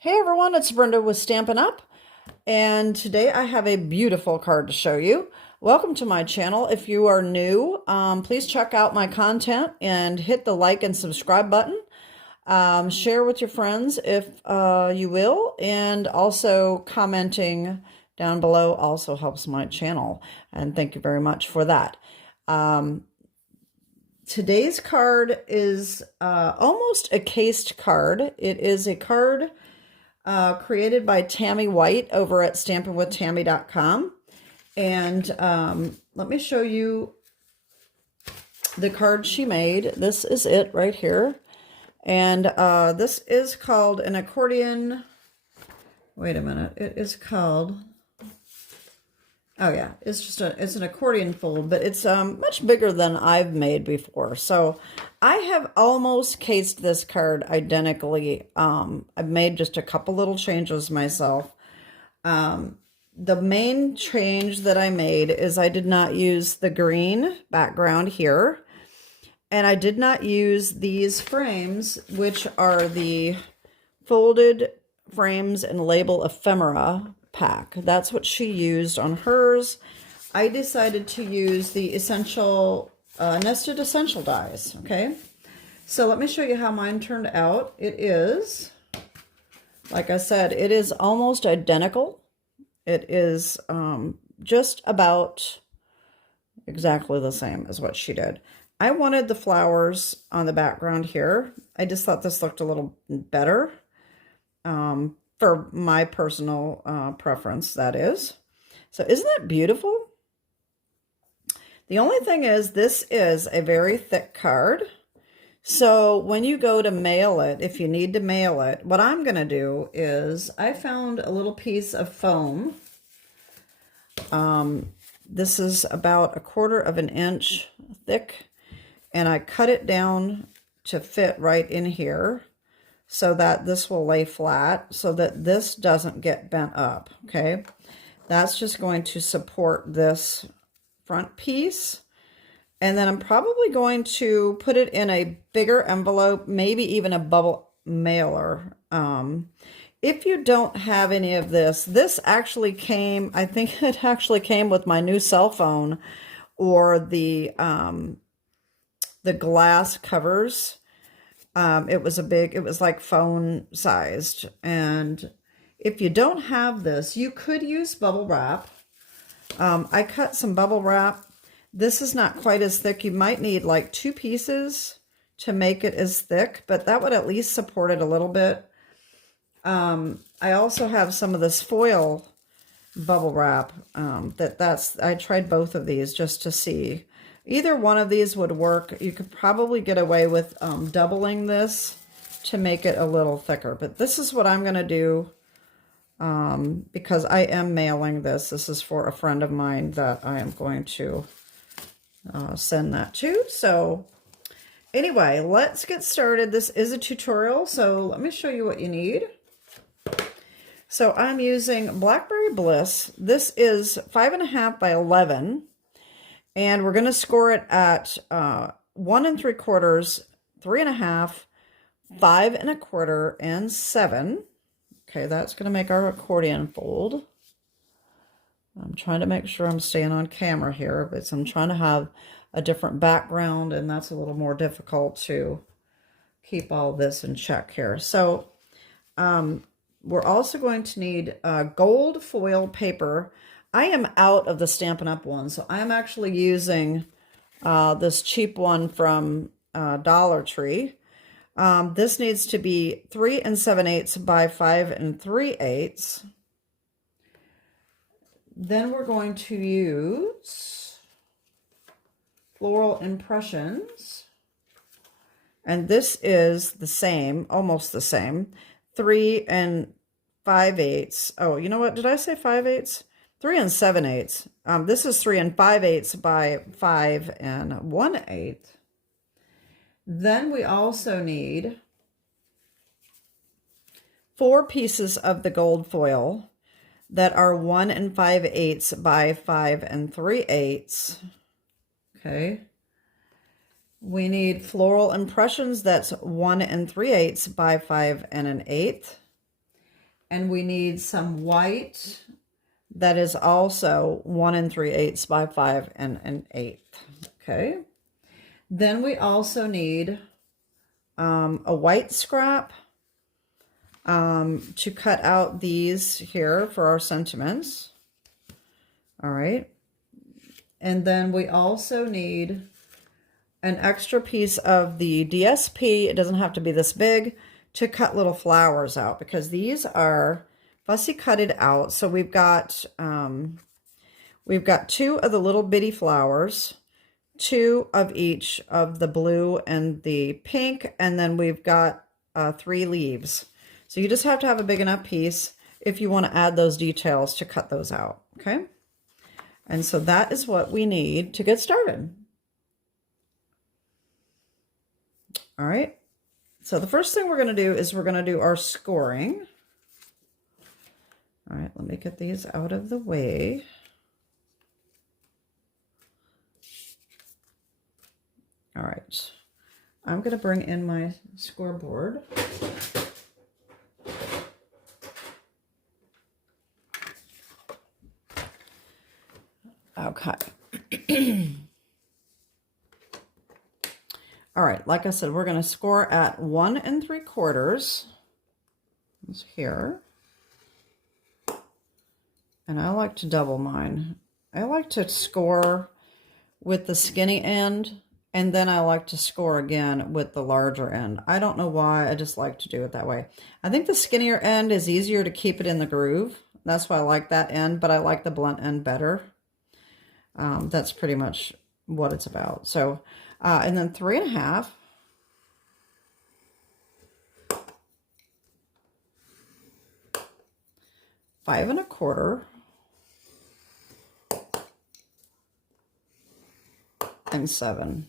Hey everyone, it's Brenda with Stampin' Up, and today I have a beautiful card to show you. Welcome to my channel. If you are new, please check out my content and hit the like and subscribe button. Share with your friends if you will, and also commenting down below also helps my channel, and thank you very much for that. Today's card is almost a cased card. It is a card created by Tami White over at stampinwithtami.com. And let me show you the card she made. This is it right here. And this is called an accordion. Wait a minute. It is called, oh yeah, it's an accordion fold, but it's much bigger than I've made before. So I have almost cased this card identically. I've made just a couple little changes myself. The main change that I made is I did not use the green background here. And I did not use these frames, which are the folded frames and label ephemera pack. That's what she used on hers. I decided to use the essential nested essential dies. Okay, so let me show you how mine turned out. It is, like I said, it is almost identical. It is just about exactly the same as what she did. I wanted the flowers on the background here. I just thought this looked a little better. For my personal preference, that is. So isn't that beautiful? The only thing is, this is a very thick card. So when you go to mail it, if you need to mail it, what I'm going to do is I found a little piece of foam. This is about 1/4 of an inch thick, and I cut it down to fit right in here, so that this will lay flat, so that this doesn't get bent up, okay? That's just going to support this front piece. And then I'm probably going to put it in a bigger envelope, maybe even a bubble mailer. If you don't have any of this, this actually came, I think it actually came with my new cell phone, or the glass covers. It was like phone sized. And if you don't have this, you could use bubble wrap. I cut some bubble wrap. This is not quite as thick. You might need like 2 pieces to make it as thick, but that would at least support it a little bit. I also have some of this foil bubble wrap. I tried both of these just to see. Either one of these would work. You could probably get away with doubling this to make it a little thicker. But this is what I'm going to do because I am mailing this. This is for a friend of mine that I am going to send that to. So anyway, let's get started. This is a tutorial, so let me show you what you need. So I'm using Blackberry Bliss. This is 5.5 by 11. And we're going to score it at 1 3/4, 3.5, 5 1/4, and 7. Okay, that's going to make our accordion fold. I'm trying to make sure I'm staying on camera here, but I'm trying to have a different background, and that's a little more difficult to keep all this in check here. So we're also going to need gold foil paper. I am out of the Stampin' Up one, so I'm actually using this cheap one from Dollar Tree. This needs to be 3 7/8 by 5 3/8. Then we're going to use Floral Impressions, and this is the same, almost the same, 3 5/8. Oh, you know what? Did I say 5/8? 3 7/8. This is 3 5/8 by 5 1/8. Then we also need 4 pieces of the gold foil that are 1 5/8 by 5 3/8. Okay. We need Floral Impressions, that's 1 3/8 by 5 1/8. And we need some white that is also 1 3/8 by 5 1/8. Okay. Then we also need a white scrap to cut out these here for our sentiments. All right. And then we also need an extra piece of the DSP. It doesn't have to be this big, to cut little flowers out, because these are fussy cutted out. So we've got 2 of the little bitty flowers, 2 of each of the blue and the pink, and then we've got 3 leaves. So you just have to have a big enough piece if you want to add those details to cut those out. Okay. And so that is what we need to get started. All right. So the first thing we're going to do is we're going to do our scoring. All right, let me get these out of the way. All right. I'm going to bring in my scoreboard. Okay. All right, like I said, we're going to score at 1 3/4. It's here. And I like to double mine. I like to score with the skinny end, and then I like to score again with the larger end. I don't know why, I just like to do it that way. I think the skinnier end is easier to keep it in the groove. That's why I like that end, but I like the blunt end better. That's pretty much what it's about. So, and then 3 1/2. Five 1/4. And 7.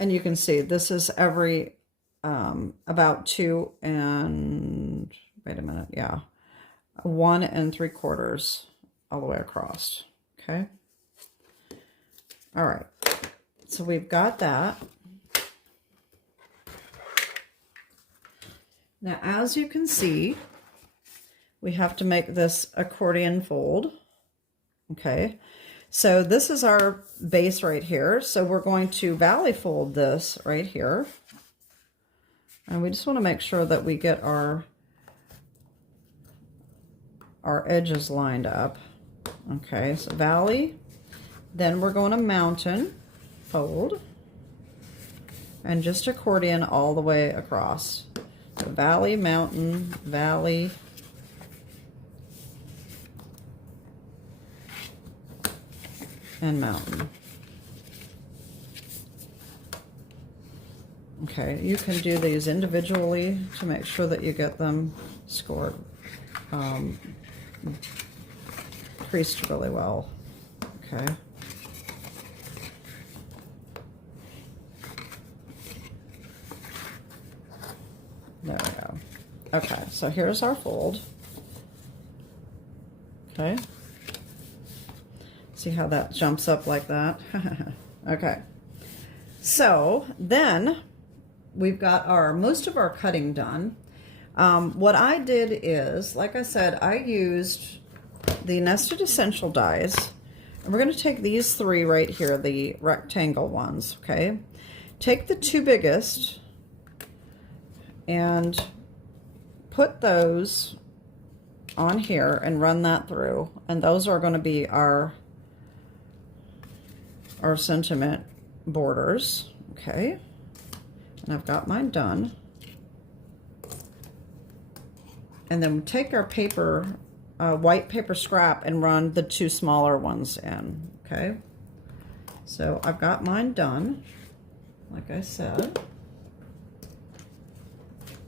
And you can see this is every about 2 and wait a minute, yeah, 1 3/4 all the way across. Okay. All right. So we've got that. Now, as you can see, we have to make this accordion fold. Okay. So this is our base right here. So we're going to valley fold this right here. And we just want to make sure that we get our edges lined up. Okay, so valley. Then we're going to mountain fold. And just accordion all the way across. So valley, mountain, valley. And mountain. Okay, you can do these individually to make sure that you get them scored, creased really well. Okay. There we go. Okay, so here's our fold. Okay. See how that jumps up like that? Okay. So then we've got most of our cutting done. What I did is, like I said, I used the Nested Essential dies. And we're going to take these 3 right here, the rectangle ones, okay? Take the 2 biggest and put those on here and run that through. And those are going to be our sentiment borders, okay? And I've got mine done. And then take our paper, white paper scrap, and run the 2 smaller ones in, okay? So I've got mine done, like I said.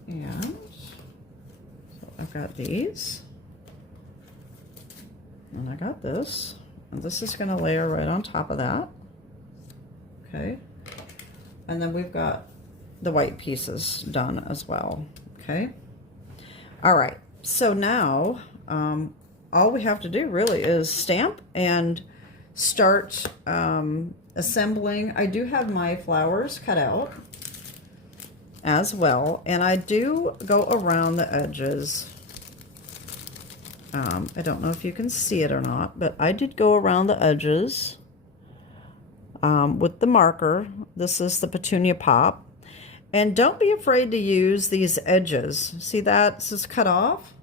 And so I've got these. And I got this. And this is going to layer right on top of that. Okay. And then we've got the white pieces done as well. Okay. All right. So now all we have to do really is stamp and start assembling. I do have my flowers cut out. as well. And I do go around the edges. I don't know if you can see it or not, but I did go around the edges with the marker. This is the Petunia Pop. And don't be afraid to use these edges. See that? This is cut off.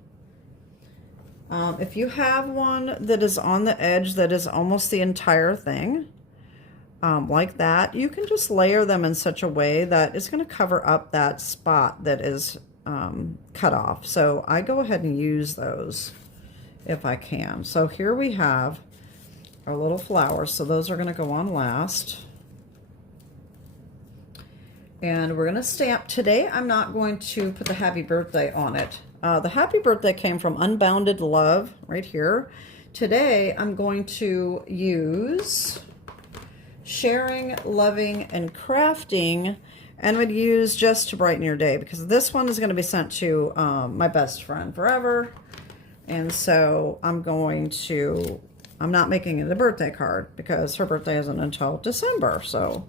If you have one that is on the edge that is almost the entire thing, like that, you can just layer them in such a way that it's going to cover up that spot that is cut off. So I go ahead and use those if I can. So here we have our little flowers. So those are going to go on last. And we're going to stamp. Today I'm not going to put the happy birthday on it. The happy birthday came from Unbounded Love right here. Today I'm going to use Sharing, Loving, and Crafting, and would use Just to Brighten Your Day, because this one is going to be sent to my best friend forever. And so I'm not making it a birthday card because her birthday isn't until December, so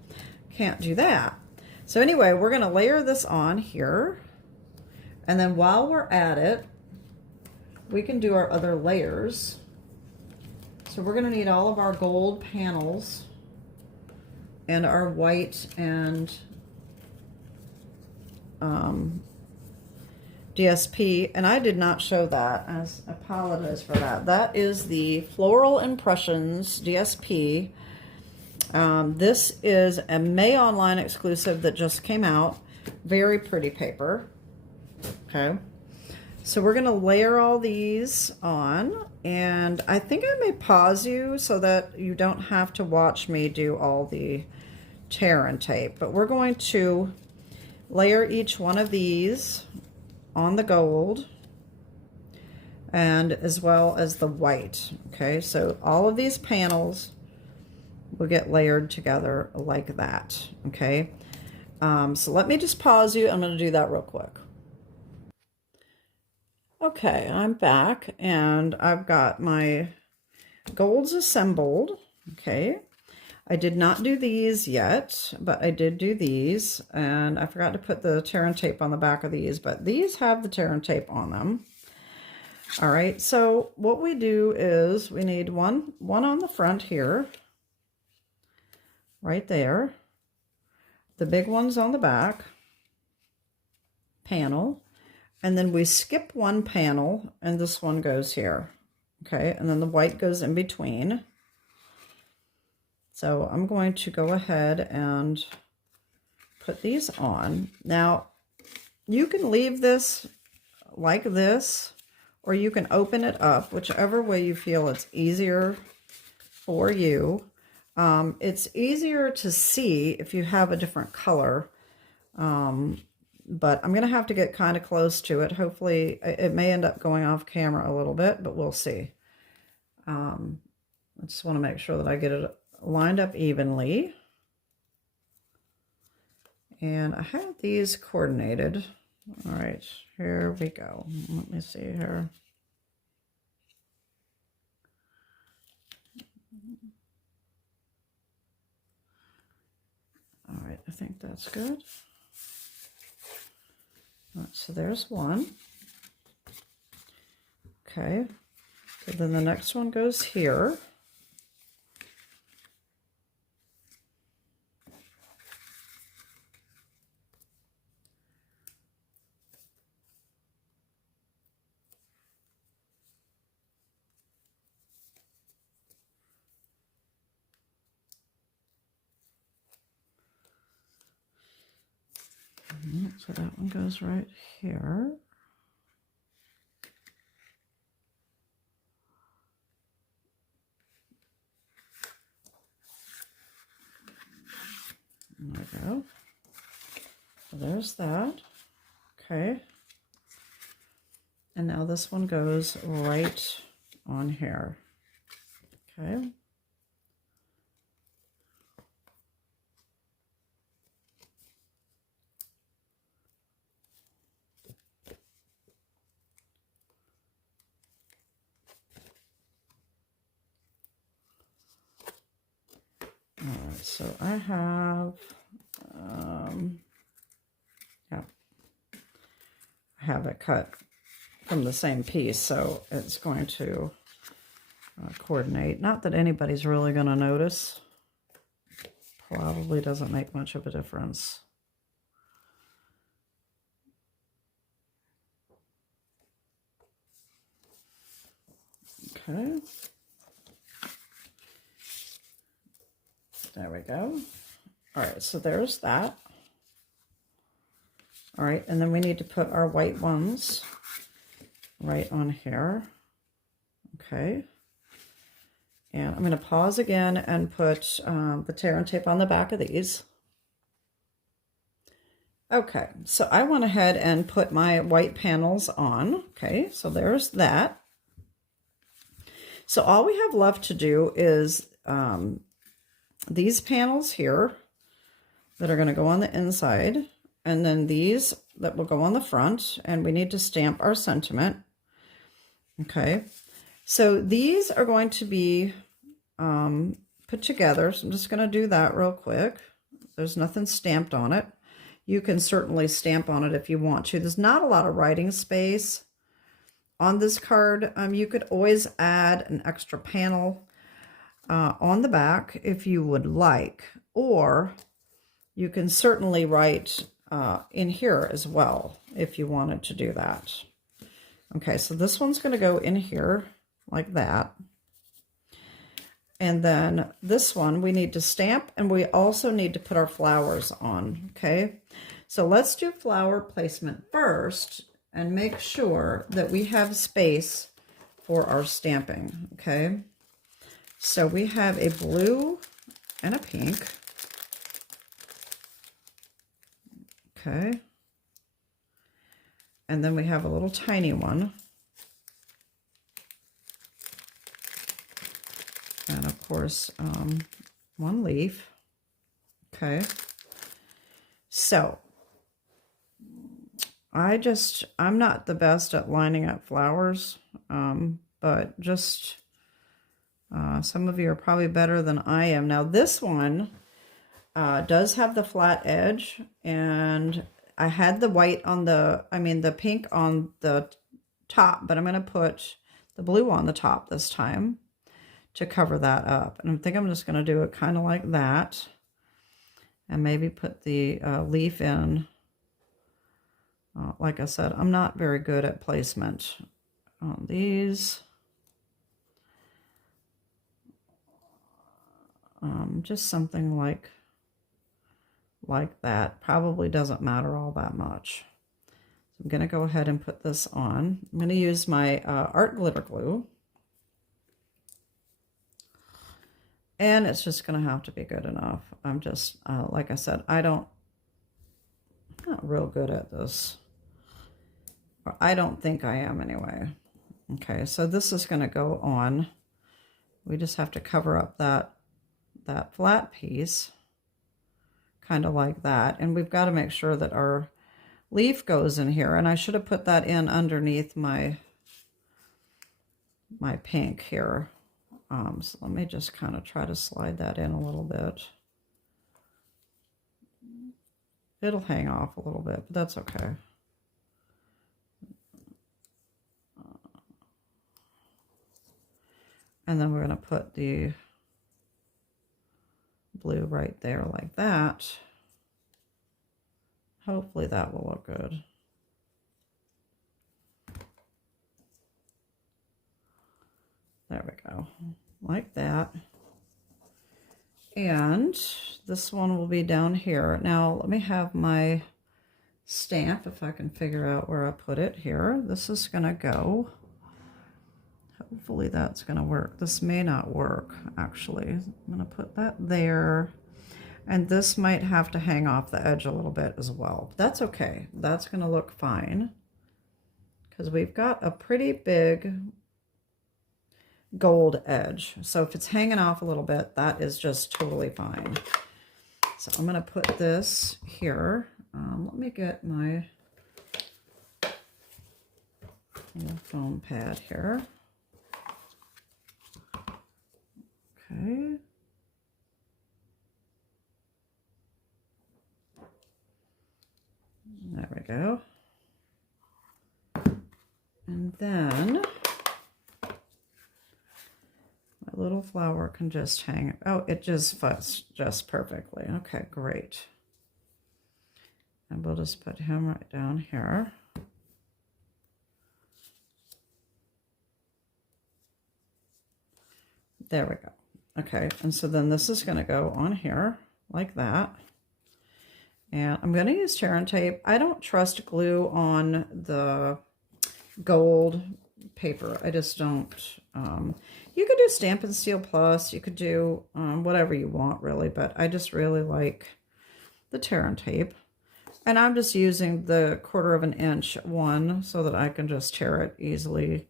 can't do that. So anyway, we're going to layer this on here. And then while we're at it, we can do our other layers. So we're going to need all of our gold panels and our white and DSP. And I did not show that. I apologize for that. That is the Floral Impressions DSP. This is a May Online exclusive that just came out. Very pretty paper. Okay. So we're going to layer all these on, and I think I may pause you so that you don't have to watch me do all the tear and tape, but we're going to layer each one of these on the gold and as well as the white. Okay, so all of these panels will get layered together like that. Okay, so let me just pause you. I'm going to do that real quick. Okay, I'm back and I've got my golds assembled. Okay, I did not do these yet, but I did do these, and I forgot to put the tear and tape on the back of these, but these have the tear and tape on them. All right, so what we do is we need one on the front here, right there. The big one's on the back panel. And then we skip one panel, and this one goes here. Okay, and then the white goes in between. So I'm going to go ahead and put these on. Now, you can leave this like this, or you can open it up, whichever way you feel it's easier for you. It's easier to see if you have a different color. But I'm going to have to get kind of close to it. Hopefully, it may end up going off camera a little bit, but we'll see. I just want to make sure that I get it lined up evenly. And I have these coordinated. All right, here we go. Let me see here. All right, I think that's good. All right, so there's one. Okay, so then the next one goes here. So that one goes right here. There we go. So there's that. Okay. And now this one goes right on here. Okay. All right, so I have, yeah, have it cut from the same piece, so it's going to coordinate. Not that anybody's really going to notice. Probably doesn't make much of a difference. Okay. There we go. All right, so there's that. All right, and then we need to put our white ones right on here. Okay. And I'm going to pause again and put the tear and tape on the back of these. Okay, so I went ahead and put my white panels on. Okay, so there's that. So all we have left to do is these panels here that are going to go on the inside, and then these that will go on the front, and we need to stamp our sentiment. Okay, so these are going to be put together, so I'm just going to do that real quick. There's nothing stamped on it. You can certainly stamp on it if you want to. There's not a lot of writing space on this card. You could always add an extra panel on the back if you would like, or you can certainly write in here as well if you wanted to do that. Okay, so this one's going to go in here like that. And then this one we need to stamp, and we also need to put our flowers on. Okay, so let's do flower placement first and make sure that we have space for our stamping. Okay, so we have a blue and a pink. Okay, and then we have a little tiny one. And of course, one leaf. Okay. So I'm not the best at lining up flowers, but just some of you are probably better than I am. Now this one does have the flat edge, and I had the white on the pink on the top, but I'm going to put the blue on the top this time to cover that up. And I think I'm just going to do it kind of like that, and maybe put the leaf in. Like I said, I'm not very good at placement on these. Just something like that. Probably doesn't matter all that much. So I'm going to go ahead and put this on. I'm going to use my art glitter glue. And it's just going to have to be good enough. I'm just, like I said, I'm not real good at this. Or I don't think I am anyway. Okay, so this is going to go on. We just have to cover up that flat piece, kind of like that. And we've got to make sure that our leaf goes in here. And I should have put that in underneath my pink here. So let me just kind of try to slide that in a little bit. It'll hang off a little bit, but that's okay. And then we're going to put the blue right there like that. Hopefully that will look good. There we go, like that. And this one will be down here. Now let me have my stamp, if I can figure out where I put it here. This is gonna go. Hopefully that's gonna work. This may not work, actually. I'm gonna put that there. And this might have to hang off the edge a little bit as well. That's okay. That's gonna look fine, because we've got a pretty big gold edge. So if it's hanging off a little bit, that is just totally fine. So I'm going to put this here. Let me get my little foam pad here. Okay. There we go. And then my little flower can just hang. Oh, it just fits just perfectly. Okay, great. And we'll just put him right down here. There we go. Okay, and so then this is going to go on here like that. And I'm going to use tear and tape. I don't trust glue on the gold paper. I just don't. You could do Stampin' Steel Plus. You could do whatever you want, really. But I just really like the tear and tape. And I'm just using the 1/4 of an inch one so that I can just tear it easily.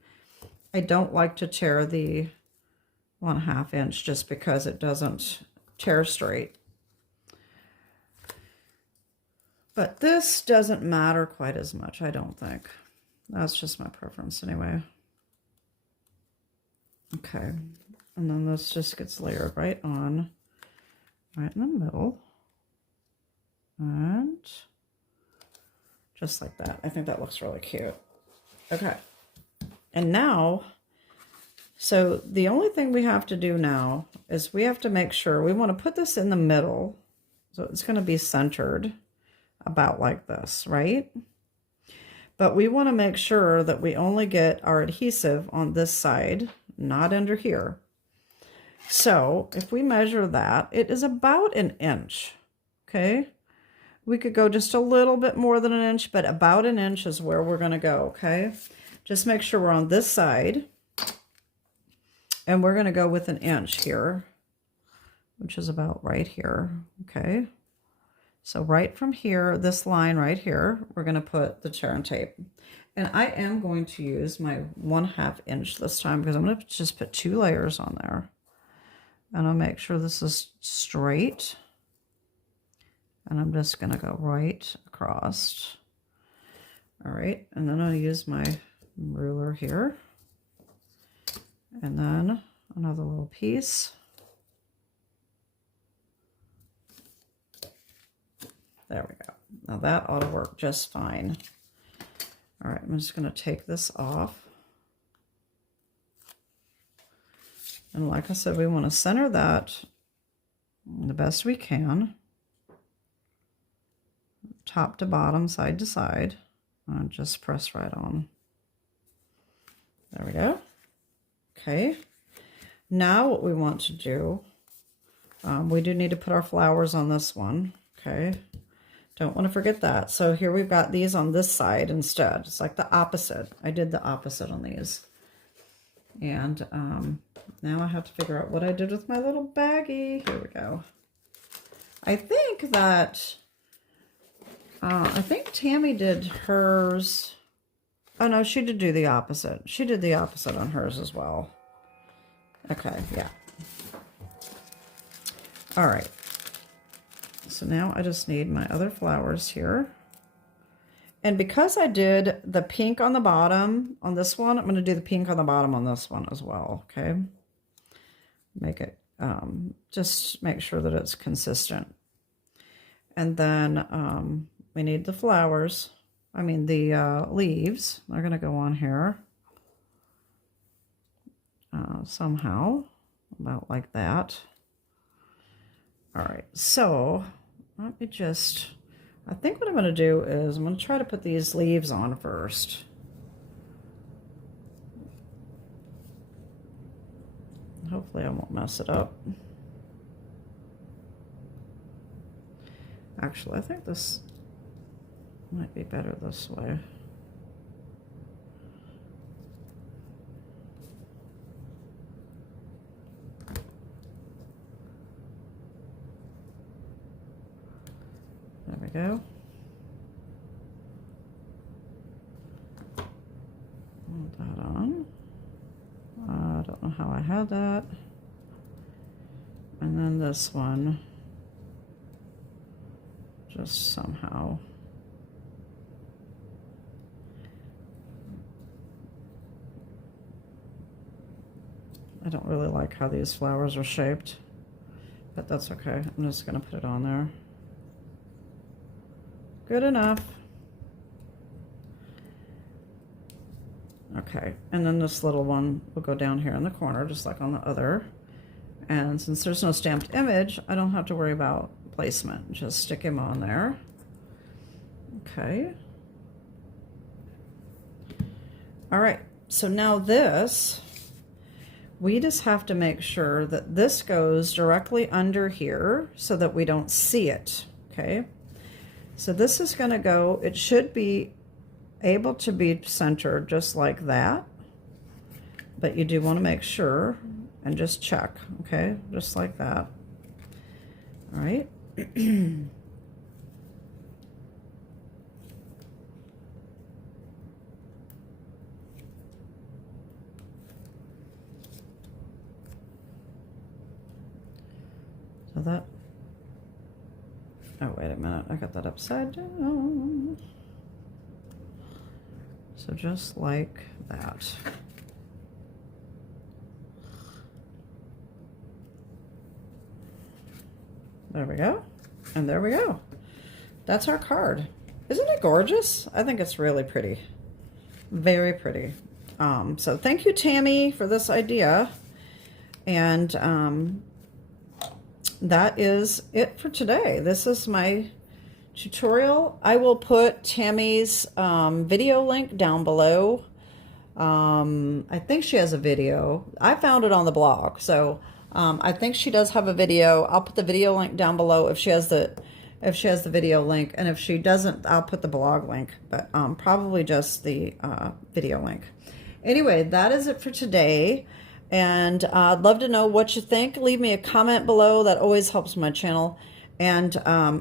I don't like to tear the 1/2 inch just because it doesn't tear straight. But this doesn't matter quite as much, I don't think. That's just my preference anyway. Okay, and then this just gets layered right on, right in the middle. And just like that. I think that looks really cute. Okay, and now, so the only thing we have to do now is we have to make sure we want to put this in the middle. So it's going to be centered about like this, right? But we want to make sure that we only get our adhesive on this side, not under here. So if we measure that, it is about an inch, okay? We could go just a little bit more than an inch, but about an inch is where we're going to go, okay? Just make sure we're on this side. And we're going to go with an inch here, which is about right here, okay? So right from here, this line right here, we're going to put the tear and tape. And I am going to use my 1/2 inch this time because I'm going to just put 2 layers on there. And I'll make sure this is straight. And I'm just going to go right across. All right, and then I'll use my ruler here. And then another little piece. There we go. Now that ought to work just fine. All right, I'm just going to take this off. And like I said, we want to center that the best we can. Top to bottom, side to side. And just press right on. There we go. Okay. Now what we want to do, we do need to put our flowers on this one. Okay. Don't want to forget that. So here we've got these on this side instead. It's like the opposite. I did the opposite on these. And now I have to figure out what I did with my little baggie. Here we go. I think that, I think Tami did hers. Oh no, she did do the opposite. She did the opposite on hers as well. Okay, yeah. All right. So now I just need my other flowers here. And because I did the pink on the bottom on this one, I'm going to do the pink on the bottom on this one as well, okay? Make it, just make sure that it's consistent. And then we need the flowers, I mean the leaves. They're going to go on here somehow, about like that. All right, so let me just, I think what I'm going to do is I'm going to try to put these leaves on first. Hopefully I won't mess it up. Actually, I think this might be better this way. There we go. Put that on. I don't know how I had that. And then this one, just somehow. I don't really like how these flowers are shaped, but that's okay. I'm just going to put it on there. Good enough. Okay, and then this little one will go down here in the corner, just like on the other. And since there's no stamped image, I don't have to worry about placement. Just stick him on there. Okay. All right, so now this, we just have to make sure that this goes directly under here so that we don't see it, okay? So this is gonna go, it should be able to be centered just like that, but you do wanna make sure and just check, okay? Just like that, all right? So that, oh, wait a minute, I got that upside down. So just like that. There we go. And there we go. That's our card. Isn't it gorgeous? I think it's really pretty. Very pretty. So thank you, Tami, for this idea. And that is it for today. This is my tutorial. I will put Tami's video link down below. I think she has a video. I found it on the blog, so I think she does have a video. I'll put the video link down below if she has the video link, and if she doesn't, I'll put the blog link, but probably just the video link. Anyway, that is it for today. And I'd love to know what you think. Leave me a comment below. That always helps my channel. And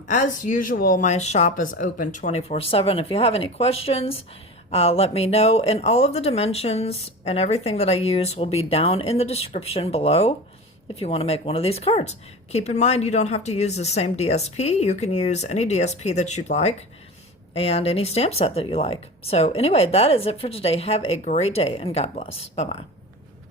as usual, my shop is open 24/7. If you have any questions, let me know. And all of the dimensions and everything that I use will be down in the description below if you want to make one of these cards. Keep in mind, you don't have to use the same DSP. You can use any DSP that you'd like and any stamp set that you like. So anyway, that is it for today. Have a great day and God bless. Bye-bye.